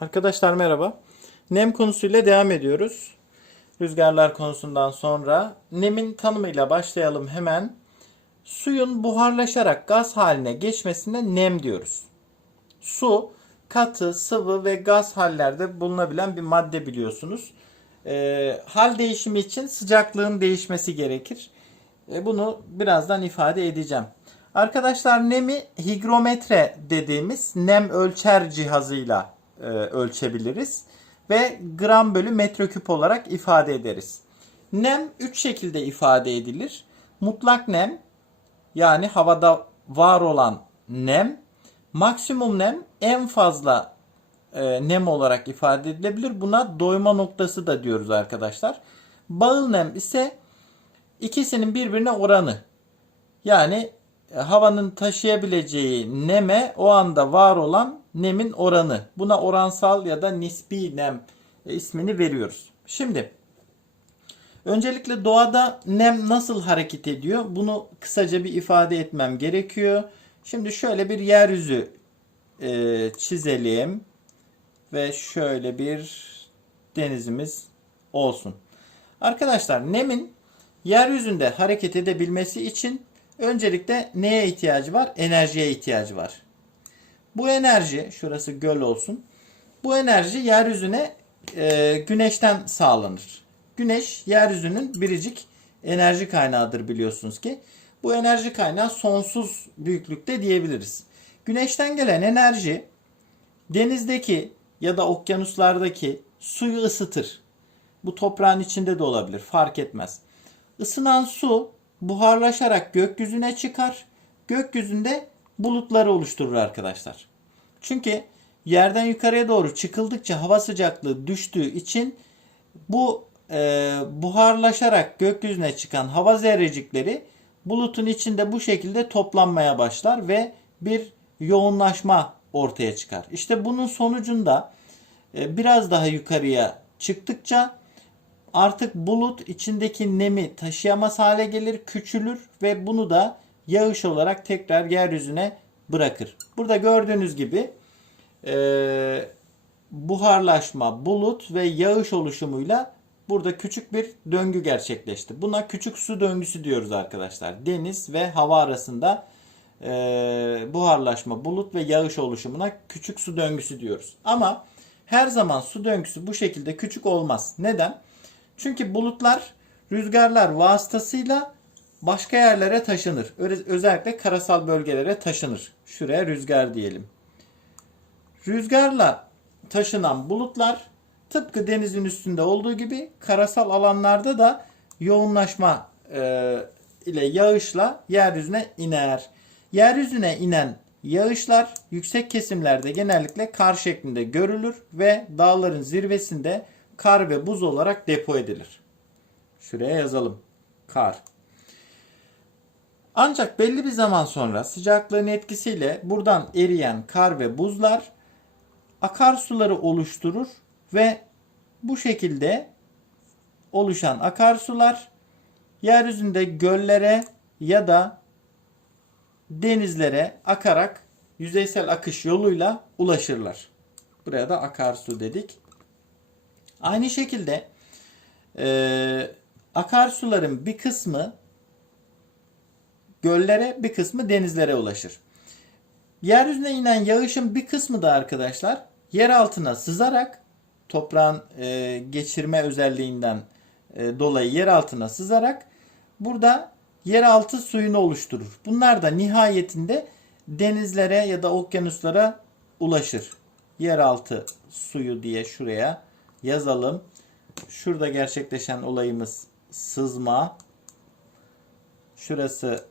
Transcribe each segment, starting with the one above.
Arkadaşlar merhaba. Nem konusuyla devam ediyoruz. Rüzgarlar konusundan sonra nemin tanımıyla başlayalım hemen. Suyun buharlaşarak gaz haline geçmesine nem diyoruz. Su katı, sıvı ve gaz hallerde bulunabilen bir madde biliyorsunuz. Ee, hal değişimi için sıcaklığın değişmesi gerekir. E, bunu birazdan ifade edeceğim. Arkadaşlar nemi higrometre dediğimiz nem ölçer cihazıyla e, ölçebiliriz ve gram bölü metreküp olarak ifade ederiz. Nem 3 şekilde ifade edilir. Mutlak nem yani havada var olan nem, maksimum nem en fazla e, nem olarak ifade edilebilir. Buna doyma noktası da diyoruz arkadaşlar. Bağıl nem ise ikisinin birbirine oranı. Yani e, havanın taşıyabileceği neme o anda var olan nemin oranı. Buna oransal ya da nispi nem e, ismini veriyoruz. Şimdi öncelikle doğada nem nasıl hareket ediyor? Bunu kısaca bir ifade etmem gerekiyor. Şimdi şöyle bir yeryüzü e, çizelim ve şöyle bir denizimiz olsun. Arkadaşlar nemin yeryüzünde hareket edebilmesi için öncelikle neye ihtiyacı var? Enerjiye ihtiyacı var. Bu enerji, şurası göl olsun. Bu enerji yeryüzüne e, güneşten sağlanır. Güneş yeryüzünün biricik enerji kaynağıdır biliyorsunuz ki. Bu enerji kaynağı sonsuz büyüklükte diyebiliriz. Güneşten gelen enerji denizdeki ya da okyanuslardaki suyu ısıtır. Bu toprağın içinde de olabilir fark etmez. Isınan su buharlaşarak gökyüzüne çıkar. Gökyüzünde bulutları oluşturur arkadaşlar. Çünkü yerden yukarıya doğru çıkıldıkça hava sıcaklığı düştüğü için bu e, buharlaşarak gökyüzüne çıkan hava zerrecikleri bulutun içinde bu şekilde toplanmaya başlar ve bir yoğunlaşma ortaya çıkar. İşte bunun sonucunda e, biraz daha yukarıya çıktıkça artık bulut içindeki nemi taşıyamaz hale gelir, küçülür ve bunu da yağış olarak tekrar yeryüzüne bırakır. Burada gördüğünüz gibi e, buharlaşma, bulut ve yağış oluşumuyla burada küçük bir döngü gerçekleşti. Buna küçük su döngüsü diyoruz arkadaşlar. Deniz ve hava arasında e, buharlaşma, bulut ve yağış oluşumuna küçük su döngüsü diyoruz. Ama her zaman su döngüsü bu şekilde küçük olmaz. Neden? Çünkü bulutlar rüzgarlar vasıtasıyla başka yerlere taşınır. Özellikle karasal bölgelere taşınır. Şuraya rüzgar diyelim. Rüzgarla taşınan bulutlar tıpkı denizin üstünde olduğu gibi karasal alanlarda da yoğunlaşma e, ile yağışla yeryüzüne iner. Yeryüzüne inen yağışlar yüksek kesimlerde genellikle kar şeklinde görülür ve dağların zirvesinde kar ve buz olarak depo edilir. Şuraya yazalım. Kar. Ancak belli bir zaman sonra sıcaklığın etkisiyle buradan eriyen kar ve buzlar akarsuları oluşturur ve bu şekilde oluşan akarsular yeryüzünde göllere ya da denizlere akarak yüzeysel akış yoluyla ulaşırlar. Buraya da akarsu dedik. Aynı şekilde e, akarsuların bir kısmı göllere bir kısmı denizlere ulaşır. Yeryüzüne inen yağışın bir kısmı da arkadaşlar yer altına sızarak toprağın e, geçirme özelliğinden e, dolayı yer altına sızarak burada yeraltı suyunu oluşturur. Bunlar da nihayetinde denizlere ya da okyanuslara ulaşır. Yeraltı suyu diye şuraya yazalım. Şurada gerçekleşen olayımız sızma. Şurası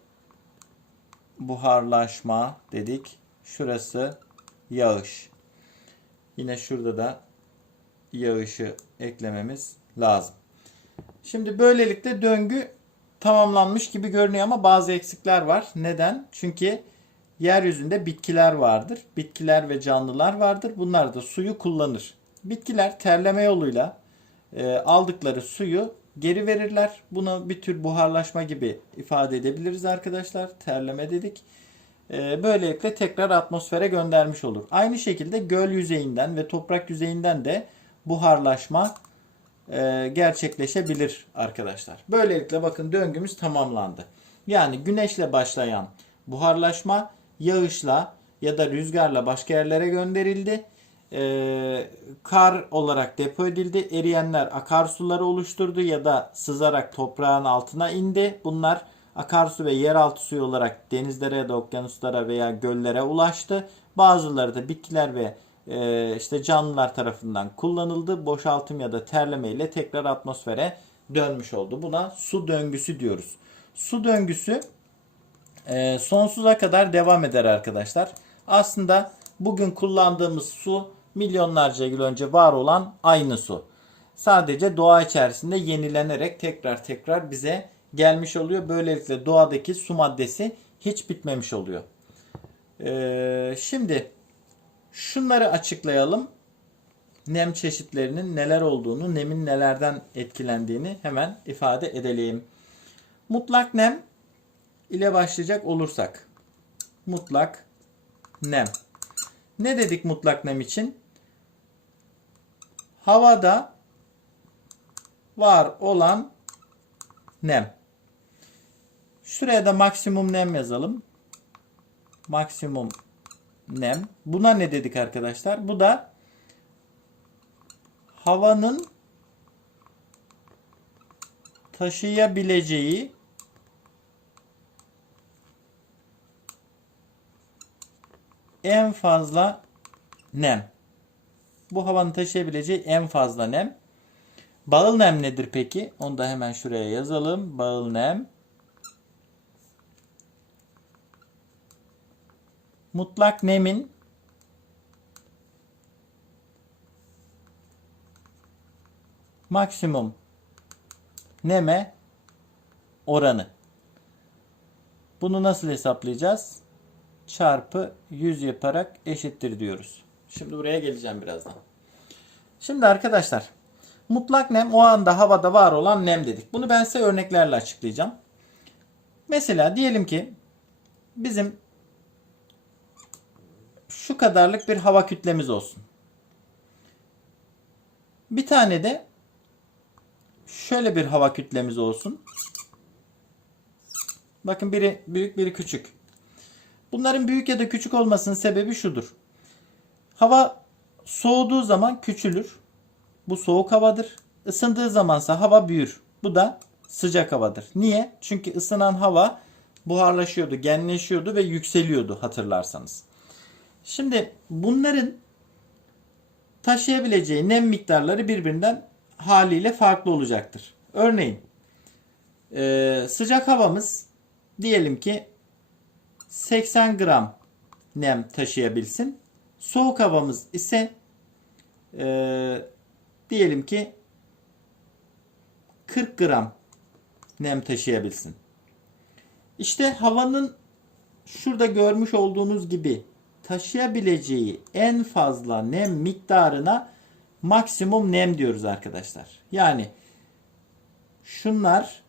buharlaşma dedik. Şurası yağış. Yine şurada da yağışı eklememiz lazım. Şimdi böylelikle döngü tamamlanmış gibi görünüyor ama bazı eksikler var. Neden? Çünkü yeryüzünde bitkiler vardır. Bitkiler ve canlılar vardır. Bunlar da suyu kullanır. Bitkiler terleme yoluyla e, aldıkları suyu geri verirler. Bunu bir tür buharlaşma gibi ifade edebiliriz arkadaşlar. Terleme dedik. e, böylelikle tekrar atmosfere göndermiş olur. Aynı şekilde göl yüzeyinden ve toprak yüzeyinden de buharlaşma e, gerçekleşebilir arkadaşlar. Böylelikle bakın döngümüz tamamlandı. Yani güneşle başlayan buharlaşma yağışla ya da rüzgarla başka yerlere gönderildi. E, kar olarak depo edildi. Eriyenler akarsuları oluşturdu ya da sızarak toprağın altına indi. Bunlar akarsu ve yeraltı suyu olarak denizlere ya da okyanuslara veya göllere ulaştı. Bazıları da bitkiler ve e, işte canlılar tarafından kullanıldı. Boşaltım ya da terleme ile tekrar atmosfere dönmüş oldu. Buna su döngüsü diyoruz. Su döngüsü e, sonsuza kadar devam eder arkadaşlar. Aslında bugün kullandığımız su milyonlarca yıl önce var olan aynı su. Sadece doğa içerisinde yenilenerek tekrar tekrar bize gelmiş oluyor. Böylelikle doğadaki su maddesi hiç bitmemiş oluyor. Ee, şimdi şunları açıklayalım. Nem çeşitlerinin neler olduğunu, nemin nelerden etkilendiğini hemen ifade edelim. Mutlak nem ile başlayacak olursak. Mutlak nem. Ne dedik mutlak nem için? Havada var olan nem. Şuraya da maksimum nem yazalım. Maksimum nem. Buna ne dedik arkadaşlar? Bu da havanın taşıyabileceği en fazla nem. Bu havanın taşıyabileceği en fazla nem. Bağıl nem nedir peki? Onu da hemen şuraya yazalım. Bağıl nem. Mutlak nemin maksimum neme oranı. Bunu nasıl hesaplayacağız? Çarpı 100 yaparak eşittir diyoruz. Şimdi buraya geleceğim birazdan. Şimdi arkadaşlar mutlak nem o anda havada var olan nem dedik. Bunu ben size örneklerle açıklayacağım. Mesela diyelim ki bizim şu kadarlık bir hava kütlemiz olsun. Bir tane de şöyle bir hava kütlemiz olsun. Bakın biri büyük biri küçük. Bunların büyük ya da küçük olmasının sebebi şudur. Hava soğuduğu zaman küçülür. Bu soğuk havadır. Isındığı zamansa hava büyür. Bu da sıcak havadır. Niye? Çünkü ısınan hava buharlaşıyordu, genleşiyordu ve yükseliyordu hatırlarsanız. Şimdi bunların taşıyabileceği nem miktarları birbirinden haliyle farklı olacaktır. Örneğin sıcak havamız diyelim ki 80 gram nem taşıyabilsin. Soğuk havamız ise e, diyelim ki 40 gram nem taşıyabilsin. İşte havanın şurada görmüş olduğunuz gibi taşıyabileceği en fazla nem miktarına maksimum nem diyoruz arkadaşlar. Yani şunlar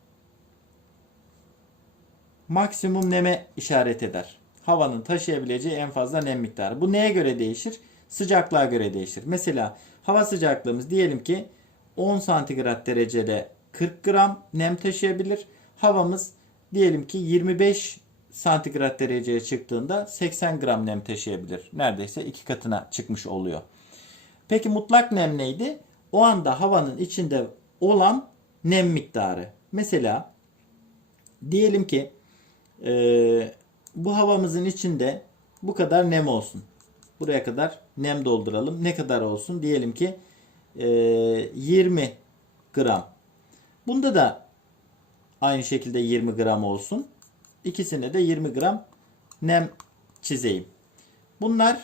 maksimum neme işaret eder. Havanın taşıyabileceği en fazla nem miktarı. Bu neye göre değişir? Sıcaklığa göre değişir. Mesela hava sıcaklığımız diyelim ki 10 santigrat derecede 40 gram nem taşıyabilir. Havamız diyelim ki 25 santigrat dereceye çıktığında 80 gram nem taşıyabilir. Neredeyse iki katına çıkmış oluyor. Peki mutlak nem neydi? O anda havanın içinde olan nem miktarı. Mesela diyelim ki e, bu havamızın içinde bu kadar nem olsun. Buraya kadar nem dolduralım. Ne kadar olsun? Diyelim ki e, 20 gram. Bunda da aynı şekilde 20 gram olsun. İkisine de 20 gram nem çizeyim. Bunlar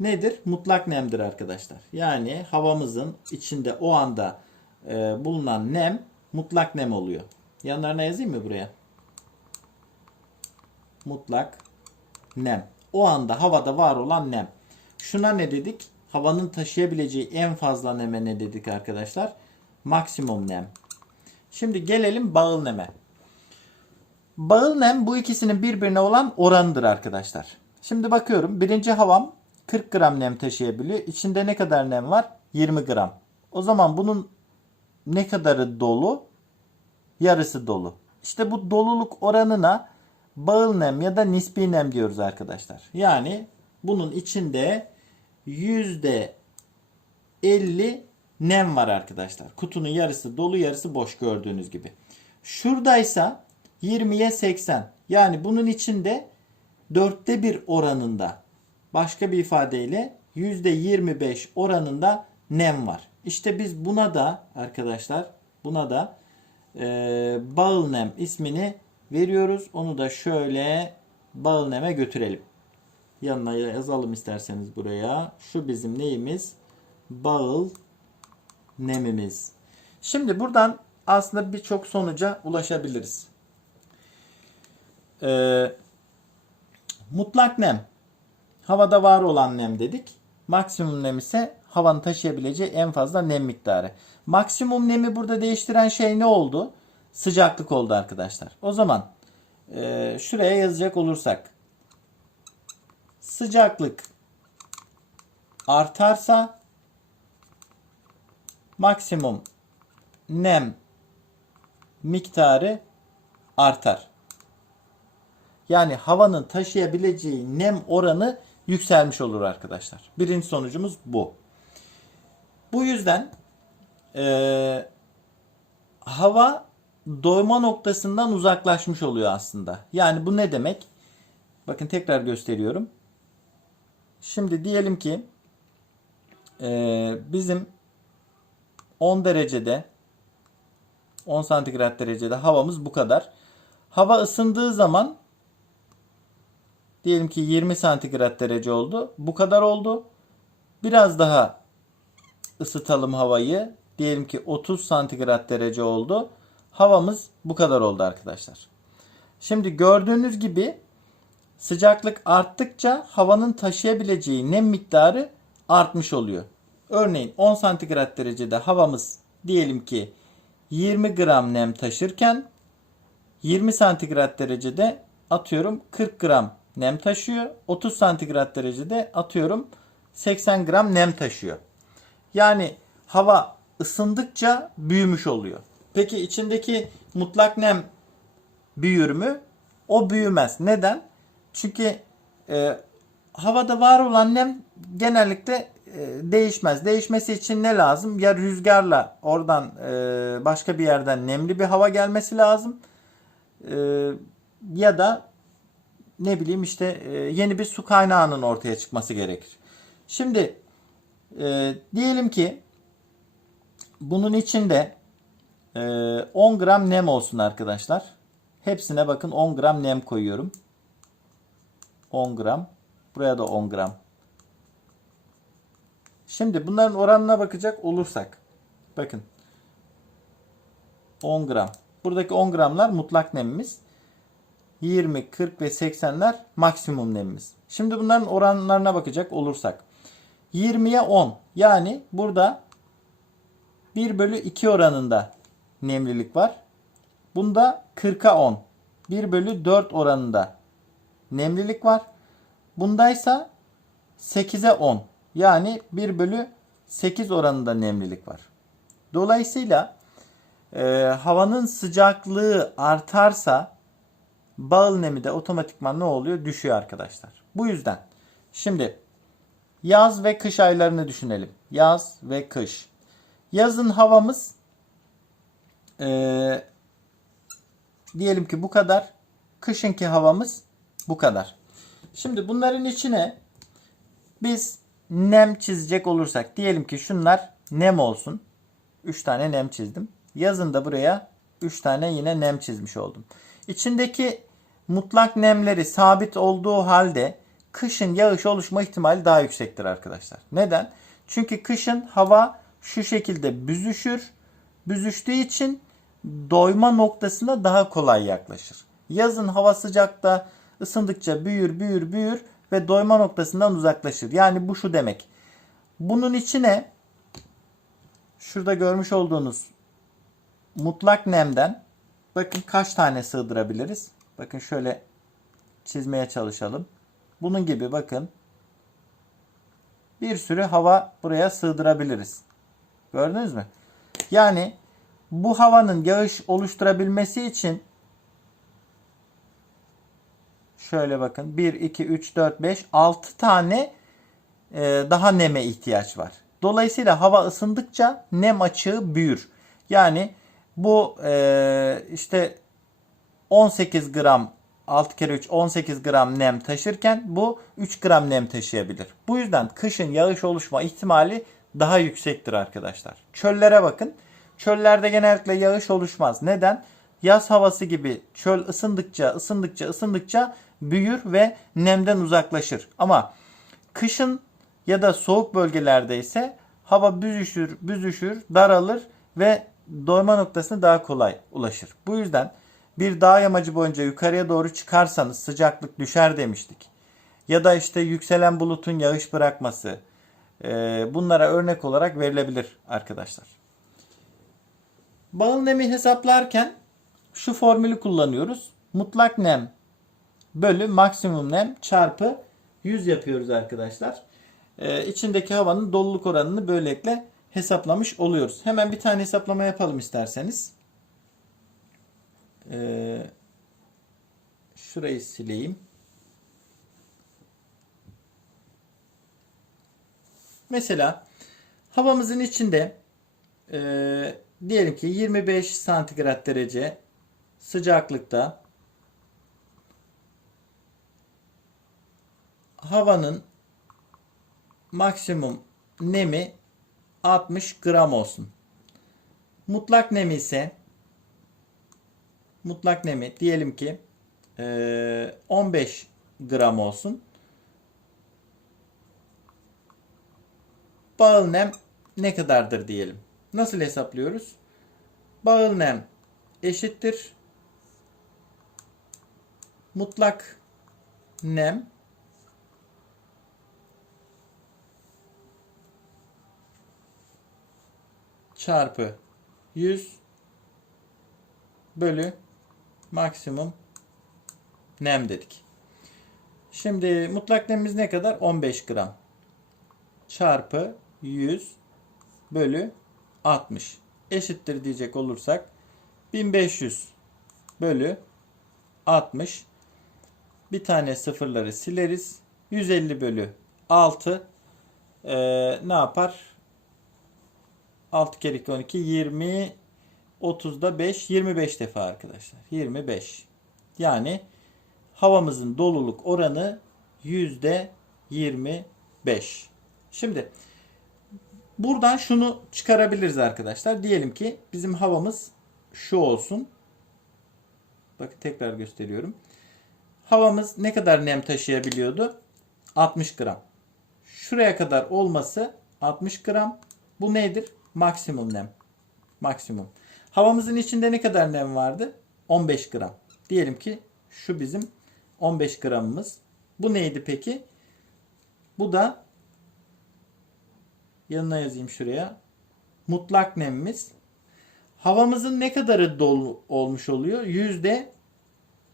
nedir? Mutlak nemdir arkadaşlar. Yani havamızın içinde o anda e, bulunan nem mutlak nem oluyor. Yanlarına yazayım mı buraya? Mutlak nem. O anda havada var olan nem. Şuna ne dedik? Havanın taşıyabileceği en fazla neme ne dedik arkadaşlar? Maksimum nem. Şimdi gelelim bağıl neme. Bağıl nem bu ikisinin birbirine olan oranıdır arkadaşlar. Şimdi bakıyorum. Birinci havam 40 gram nem taşıyabiliyor. İçinde ne kadar nem var? 20 gram. O zaman bunun ne kadarı dolu? Yarısı dolu. İşte bu doluluk oranına bağıl nem ya da nispi nem diyoruz arkadaşlar. Yani bunun içinde yüzde 50 nem var arkadaşlar. Kutunun yarısı dolu yarısı boş gördüğünüz gibi. Şuradaysa 20'ye 80. Yani bunun içinde dörtte bir oranında başka bir ifadeyle %25 oranında nem var. İşte biz buna da arkadaşlar buna da e, bağıl nem ismini veriyoruz. Onu da şöyle bağıl neme götürelim. Yanına yazalım isterseniz buraya. Şu bizim neyimiz? Bağıl nemimiz. Şimdi buradan aslında birçok sonuca ulaşabiliriz. Ee, mutlak nem. Havada var olan nem dedik. Maksimum nem ise havanın taşıyabileceği en fazla nem miktarı. Maksimum nemi burada değiştiren şey ne oldu? Sıcaklık oldu arkadaşlar. O zaman e, şuraya yazacak olursak sıcaklık artarsa maksimum nem miktarı artar. Yani havanın taşıyabileceği nem oranı yükselmiş olur arkadaşlar. Birinci sonucumuz bu. Bu yüzden eee, hava doyma noktasından uzaklaşmış oluyor aslında. Yani bu ne demek? Bakın tekrar gösteriyorum. Şimdi diyelim ki eee, bizim 10 derecede 10 santigrat derecede havamız bu kadar. Hava ısındığı zaman diyelim ki 20 santigrat derece oldu. Bu kadar oldu. Biraz daha ısıtalım havayı. Diyelim ki 30 santigrat derece oldu. Havamız bu kadar oldu arkadaşlar. Şimdi gördüğünüz gibi sıcaklık arttıkça havanın taşıyabileceği nem miktarı artmış oluyor. Örneğin 10 santigrat derecede havamız diyelim ki 20 gram nem taşırken 20 santigrat derecede atıyorum 40 gram nem taşıyor. 30 santigrat derecede atıyorum 80 gram nem taşıyor. Yani hava ısındıkça büyümüş oluyor. Peki içindeki mutlak nem büyür mü? O büyümez. Neden? Çünkü e, havada var olan nem genellikle e, değişmez. Değişmesi için ne lazım? Ya rüzgarla oradan e, başka bir yerden nemli bir hava gelmesi lazım. E, ya da ne bileyim işte e, yeni bir su kaynağının ortaya çıkması gerekir. Şimdi e, diyelim ki bunun içinde 10 gram nem olsun arkadaşlar. Hepsine bakın 10 gram nem koyuyorum. 10 gram. Buraya da 10 gram. Şimdi bunların oranına bakacak olursak. Bakın. 10 gram. Buradaki 10 gramlar mutlak nemimiz. 20, 40 ve 80'ler maksimum nemimiz. Şimdi bunların oranlarına bakacak olursak. 20'ye 10. Yani burada 1 bölü 2 oranında nemlilik var. Bunda 40'a 10. 1 bölü 4 oranında nemlilik var. Bundaysa 8'e 10. Yani 1 bölü 8 oranında nemlilik var. Dolayısıyla e, havanın sıcaklığı artarsa bağıl nemi de otomatikman ne oluyor? Düşüyor arkadaşlar. Bu yüzden şimdi yaz ve kış aylarını düşünelim. Yaz ve kış. Yazın havamız e, diyelim ki bu kadar. Kışınki havamız bu kadar. Şimdi bunların içine biz nem çizecek olursak diyelim ki şunlar nem olsun. 3 tane nem çizdim. Yazın da buraya 3 tane yine nem çizmiş oldum. İçindeki mutlak nemleri sabit olduğu halde kışın yağış oluşma ihtimali daha yüksektir arkadaşlar. Neden? Çünkü kışın hava şu şekilde büzüşür. Büzüştüğü için doyma noktasına daha kolay yaklaşır. Yazın hava sıcakta ısındıkça büyür büyür büyür ve doyma noktasından uzaklaşır. Yani bu şu demek. Bunun içine şurada görmüş olduğunuz mutlak nemden bakın kaç tane sığdırabiliriz? Bakın şöyle çizmeye çalışalım. Bunun gibi bakın. Bir sürü hava buraya sığdırabiliriz. Gördünüz mü? Yani bu havanın yağış oluşturabilmesi için şöyle bakın 1, 2, 3, 4, 5, 6 tane e, daha neme ihtiyaç var. Dolayısıyla hava ısındıkça nem açığı büyür. Yani bu e, işte 18 gram 6 kere 3 18 gram nem taşırken bu 3 gram nem taşıyabilir. Bu yüzden kışın yağış oluşma ihtimali daha yüksektir arkadaşlar. Çöllere bakın. Çöllerde genellikle yağış oluşmaz. Neden? Yaz havası gibi çöl ısındıkça ısındıkça ısındıkça büyür ve nemden uzaklaşır. Ama kışın ya da soğuk bölgelerde ise hava büzüşür, büzüşür, daralır ve doyma noktasına daha kolay ulaşır. Bu yüzden bir dağ yamacı boyunca yukarıya doğru çıkarsanız sıcaklık düşer demiştik. Ya da işte yükselen bulutun yağış bırakması bunlara örnek olarak verilebilir arkadaşlar. Bağıl nemi hesaplarken şu formülü kullanıyoruz. Mutlak nem bölü maksimum nem çarpı 100 yapıyoruz arkadaşlar. Ee, içindeki havanın doluluk oranını böylelikle hesaplamış oluyoruz. Hemen bir tane hesaplama yapalım isterseniz. Ee, şurayı sileyim. Mesela havamızın içinde e, diyelim ki 25 santigrat derece sıcaklıkta havanın maksimum nemi 60 gram olsun. Mutlak nemi ise mutlak nemi diyelim ki e, 15 gram olsun. Bağıl nem ne kadardır diyelim. Nasıl hesaplıyoruz? Bağıl nem eşittir. Mutlak nem çarpı 100 bölü maksimum nem dedik. Şimdi mutlak nemimiz ne kadar? 15 gram. Çarpı 100 bölü 60 eşittir diyecek olursak 1500 bölü 60 bir tane sıfırları sileriz. 150 bölü 6 ee, ne yapar? 6 kere 2 12 20 30'da 5 25 defa arkadaşlar. 25. Yani havamızın doluluk oranı yüzde 25. Şimdi buradan şunu çıkarabiliriz arkadaşlar. Diyelim ki bizim havamız şu olsun. Bakın tekrar gösteriyorum. Havamız ne kadar nem taşıyabiliyordu? 60 gram. Şuraya kadar olması 60 gram. Bu nedir? Maksimum nem. Maksimum. Havamızın içinde ne kadar nem vardı? 15 gram. Diyelim ki şu bizim 15 gramımız. Bu neydi peki? Bu da yanına yazayım şuraya. Mutlak nemimiz. Havamızın ne kadarı dolu olmuş oluyor? Yüzde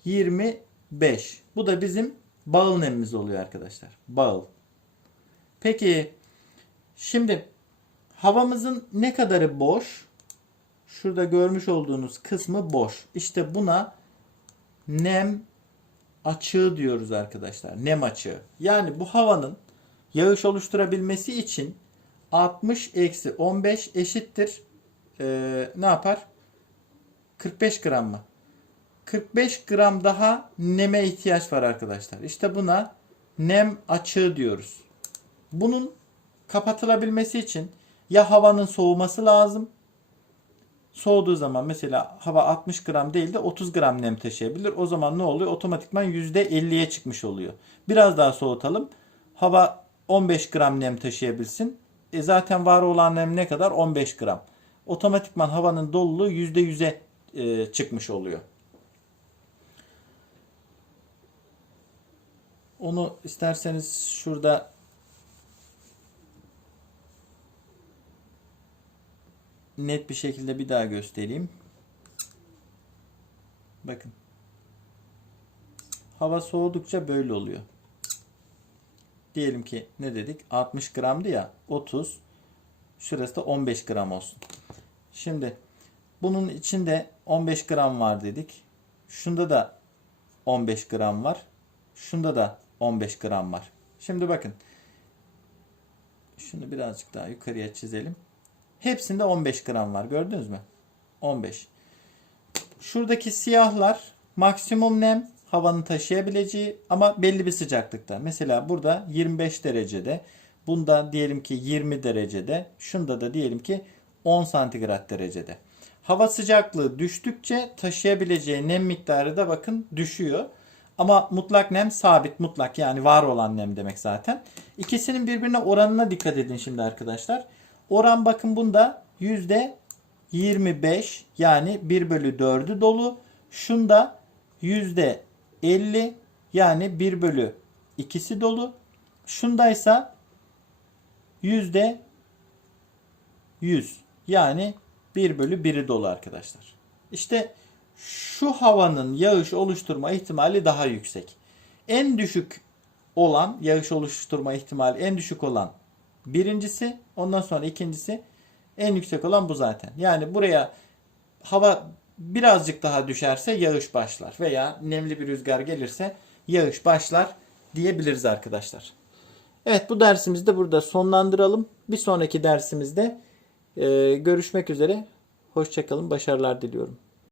25. Bu da bizim bağıl nemimiz oluyor arkadaşlar. Bağıl. Peki şimdi havamızın ne kadarı boş? Şurada görmüş olduğunuz kısmı boş. İşte buna nem açığı diyoruz arkadaşlar. Nem açığı. Yani bu havanın yağış oluşturabilmesi için 60 eksi 15 eşittir. Ee, ne yapar? 45 gram mı? 45 gram daha neme ihtiyaç var arkadaşlar. İşte buna nem açığı diyoruz. Bunun kapatılabilmesi için ya havanın soğuması lazım. Soğuduğu zaman mesela hava 60 gram değil de 30 gram nem taşıyabilir. O zaman ne oluyor? Otomatikman %50'ye çıkmış oluyor. Biraz daha soğutalım. Hava 15 gram nem taşıyabilsin. E zaten var olan nem ne kadar? 15 gram. Otomatikman havanın doluluğu %100'e e, çıkmış oluyor. Onu isterseniz şurada net bir şekilde bir daha göstereyim. Bakın. Hava soğudukça böyle oluyor. Diyelim ki ne dedik? 60 gramdı ya. 30. Şurası da 15 gram olsun. Şimdi bunun içinde 15 gram var dedik. Şunda da 15 gram var. Şunda da 15 gram var. Şimdi bakın. Şunu birazcık daha yukarıya çizelim. Hepsinde 15 gram var. Gördünüz mü? 15. Şuradaki siyahlar maksimum nem havanın taşıyabileceği ama belli bir sıcaklıkta. Mesela burada 25 derecede. Bunda diyelim ki 20 derecede. Şunda da diyelim ki 10 santigrat derecede. Hava sıcaklığı düştükçe taşıyabileceği nem miktarı da bakın düşüyor. Ama mutlak nem sabit mutlak yani var olan nem demek zaten. İkisinin birbirine oranına dikkat edin şimdi arkadaşlar. Oran bakın bunda yüzde 25 yani 1 bölü 4'ü dolu. Şunda yüzde 50 yani 1 bölü 2'si dolu. Şundaysa yüzde 100 yani 1 bölü 1'i dolu arkadaşlar. İşte şu havanın yağış oluşturma ihtimali daha yüksek. En düşük olan yağış oluşturma ihtimali en düşük olan birincisi ondan sonra ikincisi en yüksek olan bu zaten. Yani buraya hava birazcık daha düşerse yağış başlar veya nemli bir rüzgar gelirse yağış başlar diyebiliriz arkadaşlar. Evet bu dersimizi de burada sonlandıralım. Bir sonraki dersimizde e, görüşmek üzere. Hoşçakalın. Başarılar diliyorum.